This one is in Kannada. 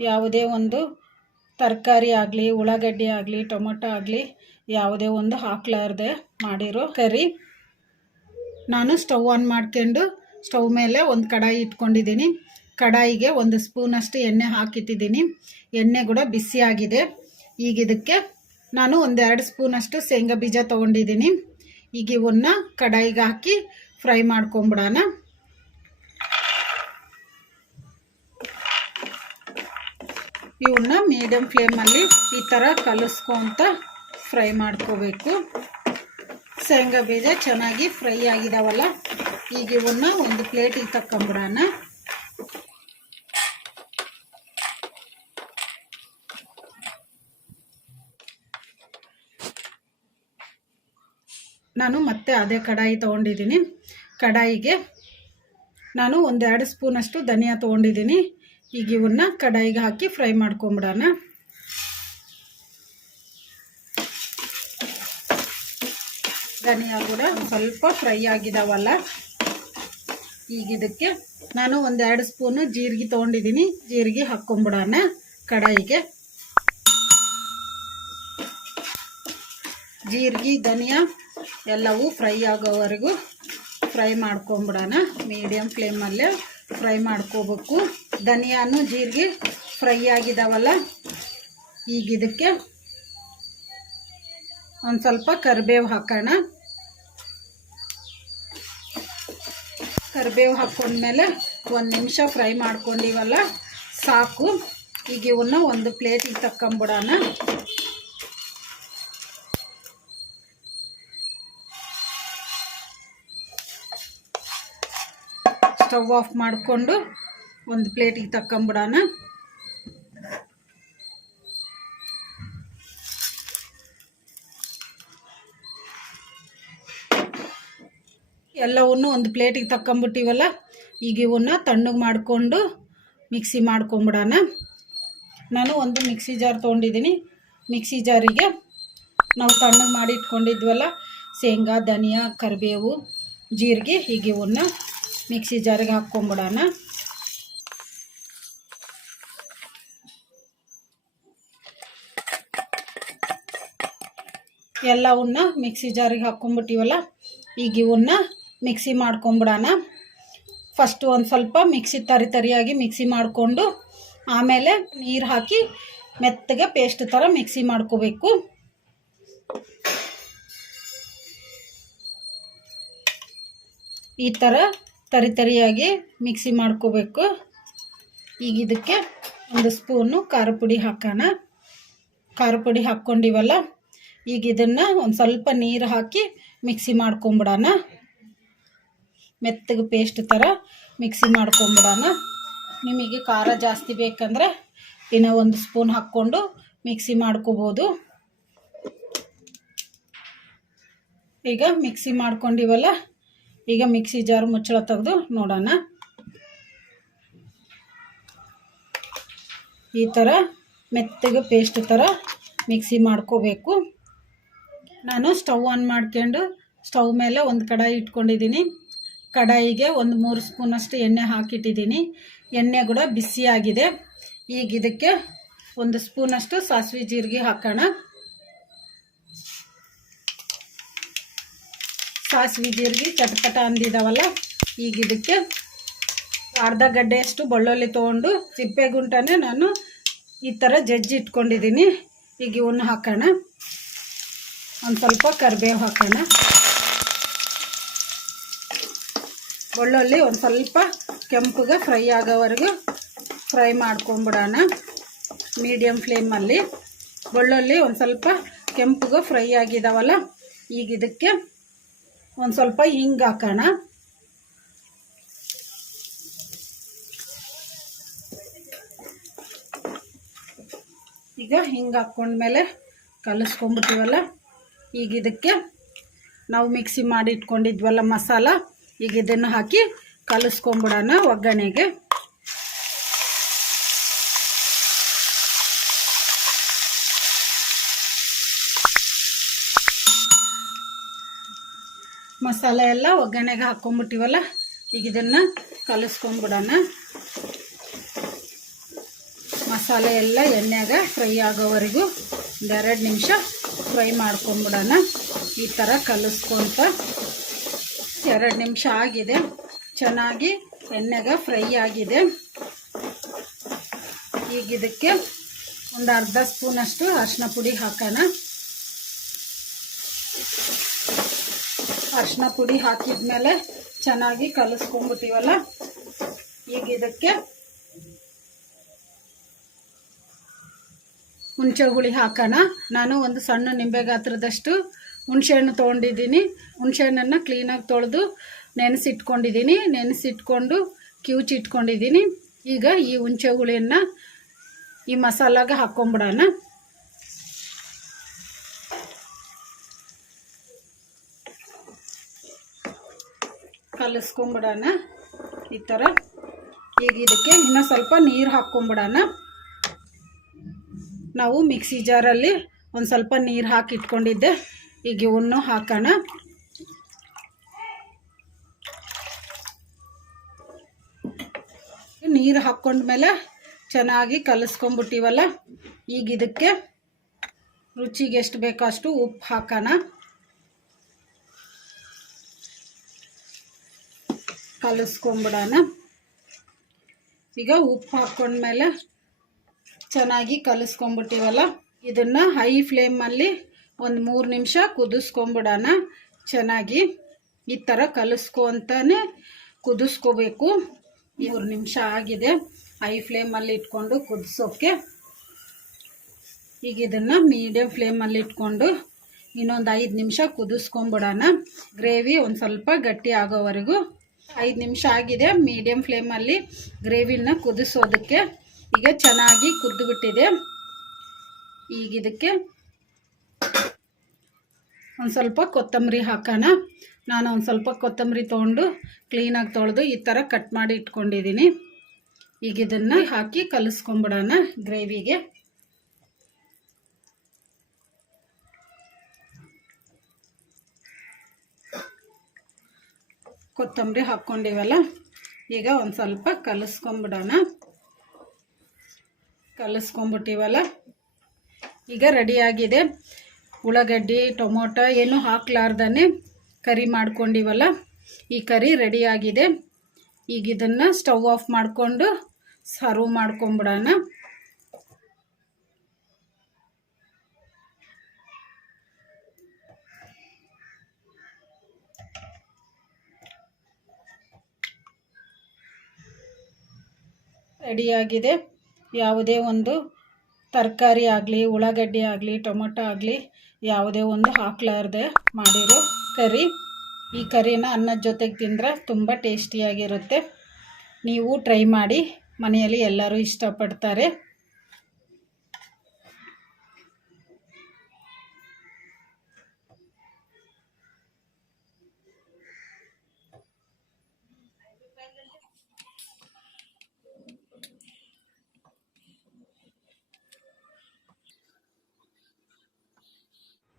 ಯಾವುದೇ ಒಂದು ತರಕಾರಿ ಆಗಲಿ, ಉಳ್ಳಾಗಡ್ಡಿ ಆಗಲಿ, ಟೊಮೊಟೊ ಆಗಲಿ ಯಾವುದೇ ಒಂದು ಹಾಕ್ಲಾರ್ದೆ ಮಾಡಿರೋ ಕರಿ ನಾನು ಸ್ಟವ್ ಆನ್ ಮಾಡ್ಕೊಂಡು ಸ್ಟವ್ ಮೇಲೆ ಒಂದು ಕಡಾಯಿ ಇಟ್ಕೊಂಡಿದ್ದೀನಿ. ಕಡಾಯಿಗೆ ಒಂದು ಸ್ಪೂನಷ್ಟು ಎಣ್ಣೆ ಹಾಕಿಟ್ಟಿದ್ದೀನಿ. ಎಣ್ಣೆ ಕೂಡ ಬಿಸಿಯಾಗಿದೆ ಈಗ ಇದಕ್ಕೆ ನಾನು ಒಂದೆರಡು ಸ್ಪೂನಷ್ಟು ಶೇಂಗಾ ಬೀಜ ತೊಗೊಂಡಿದ್ದೀನಿ. ಈಗ ಇವನ್ನ ಕಡಾಯಿಗೆ ಹಾಕಿ ಫ್ರೈ ಮಾಡ್ಕೊಂಬಿಡೋಣ. ಇವನ್ನ ಮೀಡಿಯಮ್ ಫ್ಲೇಮಲ್ಲಿ ಈ ಥರ ಕಲಿಸ್ಕೊತ ಫ್ರೈ ಮಾಡ್ಕೋಬೇಕು. ಶೇಂಗಾ ಬೀಜ ಚೆನ್ನಾಗಿ ಫ್ರೈ ಆಗಿದಾವಲ್ಲ ಈಗ ಇವನ್ನ ಒಂದು ಪ್ಲೇಟಿಗೆ ತಕ್ಕೊಂಬಿಡೋಣ ನಾನು ಮತ್ತೆ ಅದೇ ಕಡಾಯಿ ತೊಗೊಂಡಿದ್ದೀನಿ. ಕಡಾಯಿಗೆ ನಾನು ಒಂದೆರಡು ಸ್ಪೂನಷ್ಟು ಧನಿಯಾ ತೊಗೊಂಡಿದ್ದೀನಿ. ಈಗ ಇವನ್ನ ಕಡಾಯಿಗೆ ಹಾಕಿ ಫ್ರೈ ಮಾಡ್ಕೊಂಬಿಡೋಣ. ಧನಿಯಾ ಕೂಡ ಸ್ವಲ್ಪ ಫ್ರೈ ಆಗಿದಾವಲ್ಲ. ಈಗ ಇದಕ್ಕೆ ನಾನು ಒಂದೆರಡು ಸ್ಪೂನು ಜೀರಿಗೆ ತೊಗೊಂಡಿದ್ದೀನಿ. ಜೀರಿಗೆ ಹಾಕ್ಕೊಂಬಿಡೋಣ ಕಡಾಯಿಗೆ. ಜೀರಿಗೆ, ಧನಿಯಾ ಎಲ್ಲವೂ ಫ್ರೈ ಆಗೋವರೆಗೂ ಫ್ರೈ ಮಾಡ್ಕೊಂಬಿಡೋಣ. ಮೀಡಿಯಮ್ ಫ್ಲೇಮಲ್ಲೇ ಫ್ರೈ ಮಾಡ್ಕೋಬೇಕು. ಧನಿಯಾನು ಜೀರಿಗೆ ಫ್ರೈ ಆಗಿದಾವಲ್ಲ? ಈಗ ಇದಕ್ಕೆ ಒಂದು ಸ್ವಲ್ಪ ಕರಿಬೇವು ಹಾಕೋಣ. ಕರಿಬೇವು ಹಾಕೊಂಡ್ಮೇಲೆ ಒಂದು ನಿಮಿಷ ಫ್ರೈ ಮಾಡ್ಕೊಂಡಿವಲ್ಲ? ಸಾಕು. ಈಗ ಇವನ್ನ ಒಂದು ಪ್ಲೇಟಿಗೆ ತಕ್ಕೊಂಬಿಡೋಣ. ಸ್ಟವ್ ಆಫ್ ಮಾಡಿಕೊಂಡು ಒಂದು ಪ್ಲೇಟಿಗೆ ತಕ್ಕಂಬಿಡೋಣ. ಎಲ್ಲವನ್ನು ಒಂದು ಪ್ಲೇಟಿಗೆ ತಕ್ಕೊಂಬಿಟ್ಟಿವಲ್ಲ ಈಗ ಇವನ್ನ ತಣ್ಣಗೆ ಮಾಡಿಕೊಂಡು ಮಿಕ್ಸಿ ಮಾಡ್ಕೊಂಬಿಡೋಣ. ನಾನು ಒಂದು ಮಿಕ್ಸಿ ಜಾರ್ ತೊಗೊಂಡಿದ್ದೀನಿ. ಮಿಕ್ಸಿ ಜಾರಿಗೆ ನಾವು ತಣ್ಣಗೆ ಮಾಡಿ ಇಟ್ಕೊಂಡಿದ್ವಲ್ಲ, ಶೇಂಗಾ, ಧನಿಯಾ, ಕರಿಬೇವು, ಜೀರಿಗೆ ಹೀಗೆ ಇವನ್ನ ಮಿಕ್ಸಿ ಜಾರಿಗೆ ಹಾಕ್ಕೊಂಬಿಡೋಣ. ಎಲ್ಲವನ್ನ ಮಿಕ್ಸಿ ಜಾರಿಗೆ ಹಾಕ್ಕೊಂಬಿಟ್ಟಿವಲ್ಲ, ಈಗ ಇವನ್ನ ಮಿಕ್ಸಿ ಮಾಡ್ಕೊಂಬಿಡೋಣ. ಫಸ್ಟು ಒಂದು ಸ್ವಲ್ಪ ಮಿಕ್ಸಿ ತರಿ ತರಿಯಾಗಿ ಮಿಕ್ಸಿ ಮಾಡಿಕೊಂಡು, ಆಮೇಲೆ ನೀರು ಹಾಕಿ ಮೆತ್ತಗೆ ಪೇಸ್ಟ್ ಥರ ಮಿಕ್ಸಿ ಮಾಡ್ಕೋಬೇಕು. ಈ ಥರ ತರಿ ತರಿಯಾಗಿ ಮಿಕ್ಸಿ ಮಾಡ್ಕೋಬೇಕು. ಈಗ ಇದಕ್ಕೆ ಒಂದು ಸ್ಪೂನು ಖಾರ ಪುಡಿ ಹಾಕೋಣ. ಖಾರ ಪುಡಿ ಹಾಕ್ಕೊಂಡಿವಲ್ಲ, ಈಗ ಇದನ್ನು ಒಂದು ಸ್ವಲ್ಪ ನೀರು ಹಾಕಿ ಮಿಕ್ಸಿ ಮಾಡ್ಕೊಂಬಿಡೋಣ. ಮೆತ್ತಗೆ ಪೇಸ್ಟ್ ಥರ ಮಿಕ್ಸಿ ಮಾಡ್ಕೊಂಬಿಡೋಣ. ನಿಮಗೆ ಖಾರ ಜಾಸ್ತಿ ಬೇಕಂದರೆ ದಿನ ಒಂದು ಸ್ಪೂನ್ ಹಾಕ್ಕೊಂಡು ಮಿಕ್ಸಿ ಮಾಡ್ಕೋಬೋದು. ಈಗ ಮಿಕ್ಸಿ ಮಾಡ್ಕೊಂಡಿವಲ್ಲ ಈಗ ಮಿಕ್ಸಿ ಜಾರ್ ಮುಚ್ಚಳ ತೆಗೆದು ನೋಡೋಣ. ಈ ಥರ ಮೆತ್ತಗೆ ಪೇಸ್ಟ್ ಥರ ಮಿಕ್ಸಿ ಮಾಡ್ಕೋಬೇಕು. ನಾನು ಸ್ಟವ್ ಆನ್ ಮಾಡ್ಕೊಂಡು ಸ್ಟವ್ ಮೇಲೆ ಒಂದು ಕಡಾಯಿ ಇಟ್ಕೊಂಡಿದ್ದೀನಿ. ಕಡಾಯಿಗೆ ಒಂದು ಮೂರು ಸ್ಪೂನಷ್ಟು ಎಣ್ಣೆ ಹಾಕಿಟ್ಟಿದ್ದೀನಿ. ಎಣ್ಣೆ ಕೂಡ ಬಿಸಿಯಾಗಿದೆ. ಈಗ ಇದಕ್ಕೆ ಒಂದು ಸ್ಪೂನಷ್ಟು ಸಾಸಿವೆ ಜೀರಿಗೆ ಹಾಕೋಣ. ಸಾಸಿವೆ ಜೀರಿಗೆ, ಚಟಪಟ ಅಂದಿದ್ದಾವಲ್ಲ ಈಗ ಇದಕ್ಕೆ ಅರ್ಧ ಗಡ್ಡೆಯಷ್ಟು ಬೆಳ್ಳುಳ್ಳಿ ತೊಗೊಂಡು ಸಿಪ್ಪೆಗುಂಟನೆ ನಾನು ಈ ಥರ ಜಜ್ಜಿ ಇಟ್ಕೊಂಡಿದ್ದೀನಿ. ಈಗ ಇವನ್ನ ಹಾಕೋಣ. ಒಂದು ಸ್ವಲ್ಪ ಕರಿಬೇವು ಹಾಕೋಣ. ಬೆಳ್ಳುಳ್ಳಿ ಒಂದು ಸ್ವಲ್ಪ ಕೆಂಪಗೆ ಫ್ರೈ ಆಗೋವರೆಗೂ ಫ್ರೈ ಮಾಡ್ಕೊಂಬಿಡೋಣ. ಮೀಡಿಯಮ್ ಫ್ಲೇಮಲ್ಲಿ ಬೆಳ್ಳುಳ್ಳಿ ಒಂದು ಸ್ವಲ್ಪ ಕೆಂಪುಗೆ ಫ್ರೈ ಆಗಿದ್ದಾವಲ್ಲ ಈಗ ಇದಕ್ಕೆ ಒಂದು ಸ್ವಲ್ಪ ಹಿಂಗೆ ಹಾಕೋಣ. ಈಗ ಹಿಂಗೆ ಹಾಕ್ಕೊಂಡ್ಮೇಲೆ ಕಲಿಸ್ಕೊಂಡ್ಬಿಟ್ಟಿವಲ್ಲ, ಈಗ ಇದಕ್ಕೆ ನಾವು ಮಿಕ್ಸಿ ಮಾಡಿ ಇಟ್ಕೊಂಡಿದ್ವಲ್ಲ ಮಸಾಲ, ಈಗ ಇದನ್ನು ಹಾಕಿ ಕಲಿಸ್ಕೊಂಬಿಡೋಣ ಒಗ್ಗರಣೆಗೆ. ಮಸಾಲೆ ಎಲ್ಲ ಒಗ್ಗರಣೆಗೆ ಹಾಕ್ಕೊಂಬಿಟ್ಟಿವಲ್ಲ, ಈಗ ಇದನ್ನು ಕಲಿಸ್ಕೊಂಬಿಡೋಣ. ಮಸಾಲೆ ಎಲ್ಲ ಎಣ್ಣೆಗ ಫ್ರೈ ಆಗೋವರೆಗೂ ಒಂದೆರಡು ನಿಮಿಷ ಫ್ರೈ ಮಾಡ್ಕೊಂಬಿಡೋಣ. ಈ ಥರ ಕಲಿಸ್ಕೊಂತ ಎರಡು ನಿಮಿಷ ಆಗಿದೆ. ಚೆನ್ನಾಗಿ ಎಣ್ಣೆಗೆ ಫ್ರೈ ಆಗಿದೆ. ಈಗ ಇದಕ್ಕೆ ಒಂದು ಅರ್ಧ ಸ್ಪೂನಷ್ಟು ಅರಿಶಿನ ಪುಡಿ ಹಾಕೋಣ. ಅರಿಶಿನ ಪುಡಿ ಹಾಕಿದ್ಮೇಲೆ ಚೆನ್ನಾಗಿ ಕಲಿಸ್ಕೊಂಡ್ಬಿಟ್ಟಿವಲ್ಲ ಈಗ ಇದಕ್ಕೆ ಹುಣಸೆ ಹುಳಿ ಹಾಕೋಣ. ನಾನು ಒಂದು ಸಣ್ಣ ನಿಂಬೆ ಗಾತ್ರದಷ್ಟು ಹುಣಸೆಹಣ್ಣು ತೊಗೊಂಡಿದ್ದೀನಿ. ಹುಣಸೆಹಣ್ಣನ್ನು ಕ್ಲೀನಾಗಿ ತೊಳೆದು ನೆನೆಸಿಟ್ಕೊಂಡಿದ್ದೀನಿ. ನೆನೆಸಿಟ್ಕೊಂಡು ಕಿವುಚಿಟ್ಕೊಂಡಿದ್ದೀನಿ ಈಗ ಈ ಹುಣಸೆ ಹುಳಿಯನ್ನು ಈ ಮಸಾಲಾಗೆ ಹಾಕ್ಕೊಂಬಿಡೋಣ. ಕಲಿಸ್ಕೊಂಬಿಡೋಣ. ಈ ಥರ. ಈಗ ಇದಕ್ಕೆ ಇನ್ನೂ ಸ್ವಲ್ಪ ನೀರು ಹಾಕ್ಕೊಂಬಿಡೋಣ. ನಾವು ಮಿಕ್ಸಿ ಜಾರಲ್ಲಿ ಒಂದು ಸ್ವಲ್ಪ ನೀರು ಹಾಕಿ ಇಟ್ಕೊಂಡಿದ್ದೆ. ಈಗ ಇವನ್ನು ಹಾಕೋಣ. ನೀರು ಹಾಕ್ಕೊಂಡ್ಮೇಲೆ ಚೆನ್ನಾಗಿ ಕಲಿಸ್ಕೊಂಬಿಟ್ಟಿವಲ್ಲ. ಈಗ ಇದಕ್ಕೆ ರುಚಿಗೆ ಎಷ್ಟು ಬೇಕೋ ಅಷ್ಟು ಉಪ್ಪು ಹಾಕೋಣ. ಕಲಿಸ್ಕೊಂಬಿಡೋಣ. ಈಗ ಉಪ್ಪು ಹಾಕ್ಕೊಂಡ್ಮೇಲೆ ಚೆನ್ನಾಗಿ ಕಲಿಸ್ಕೊಂಬಿಟ್ಟಿವಲ್ಲ, ಇದನ್ನು ಹೈ ಫ್ಲೇಮಲ್ಲಿ ಒಂದು ಮೂರು ನಿಮಿಷ ಕುದಿಸ್ಕೊಂಬಿಡೋಣ. ಚೆನ್ನಾಗಿ ಈ ಥರ ಕಲಿಸ್ಕೊಂತಾನೆ ಕುದಿಸ್ಕೋಬೇಕು. ಮೂರು ನಿಮಿಷ ಆಗಿದೆ ಹೈ ಫ್ಲೇಮಲ್ಲಿ ಇಟ್ಕೊಂಡು ಕುದಿಸೋಕ್ಕೆ ಈಗ ಇದನ್ನು ಮೀಡಿಯಮ್ ಫ್ಲೇಮಲ್ಲಿ ಇಟ್ಕೊಂಡು ಇನ್ನೊಂದು ಐದು ನಿಮಿಷ ಕುದಿಸ್ಕೊಂಬಿಡೋಣ. ಗ್ರೇವಿ ಒಂದು ಸ್ವಲ್ಪ ಗಟ್ಟಿ ಆಗೋವರೆಗೂ ಐದು ನಿಮಿಷ ಆಗಿದೆ. ಮೀಡಿಯಮ್ ಫ್ಲೇಮಲ್ಲಿ ಗ್ರೇವಿನ ಕುದಿಸೋದಕ್ಕೆ ಈಗ ಚೆನ್ನಾಗಿ ಕುದ್ದುಬಿಟ್ಟಿದೆ. ಈಗ ಇದಕ್ಕೆ ಒಂದು ಸ್ವಲ್ಪ ಕೊತ್ತಂಬರಿ ಹಾಕೋಣ. ನಾನು ಒಂದು ಸ್ವಲ್ಪ ಕೊತ್ತಂಬರಿ ತೊಗೊಂಡು ಕ್ಲೀನಾಗಿ ತೊಳೆದು ಈ ಥರ ಕಟ್ ಮಾಡಿ ಇಟ್ಕೊಂಡಿದ್ದೀನಿ. ಈಗ ಇದನ್ನು ಹಾಕಿ ಕಲಿಸ್ಕೊಂಬಿಡೋಣ ಗ್ರೇವಿಗೆ ಕೊತ್ತಂಬರಿ ಹಾಕ್ಕೊಂಡಿವಲ್ಲ, ಈಗ ಒಂದು ಸ್ವಲ್ಪ ಕಲಿಸ್ಕೊಂಬಿಡೋಣ. ಕಲಿಸ್ಕೊಂಬಿಟ್ಟಿವಲ್ಲ, ಈಗ ರೆಡಿಯಾಗಿದೆ ಉಳ್ಳಾಗಡ್ಡಿ, ಟೊಮೊಟೊ ಏನು ಹಾಕ್ಲಾರ್ದೇ ಕರಿ ಮಾಡ್ಕೊಂಡಿವಲ್ಲ, ಈ ಕರಿ ರೆಡಿಯಾಗಿದೆ ಈಗ ಇದನ್ನು ಸ್ಟವ್ ಆಫ್ ಮಾಡಿಕೊಂಡು ಸರ್ವ್ ಮಾಡ್ಕೊಂಬಿಡೋಣ. ರೆಡಿಯಾಗಿದೆ ಯಾವುದೇ ಒಂದು ತರಕಾರಿ ಆಗಲಿ, ಉಳ್ಳಾಗಡ್ಡಿ ಆಗಲಿ, ಟೊಮೊಟೊ ಆಗಲಿ, ಯಾವುದೇ ಒಂದು ಹಾಕ್ಲಾರ್ದೆ ಮಾಡಿರೋ ಕರಿ. ಈ ಕರಿನ ಅನ್ನದ ಜೊತೆಗೆ ತಿಂದರೆ ತುಂಬ ಟೇಸ್ಟಿಯಾಗಿರುತ್ತೆ. ನೀವು ಟ್ರೈ ಮಾಡಿ. ಮನೆಯಲ್ಲಿ ಎಲ್ಲರೂ ಇಷ್ಟಪಡ್ತಾರೆ.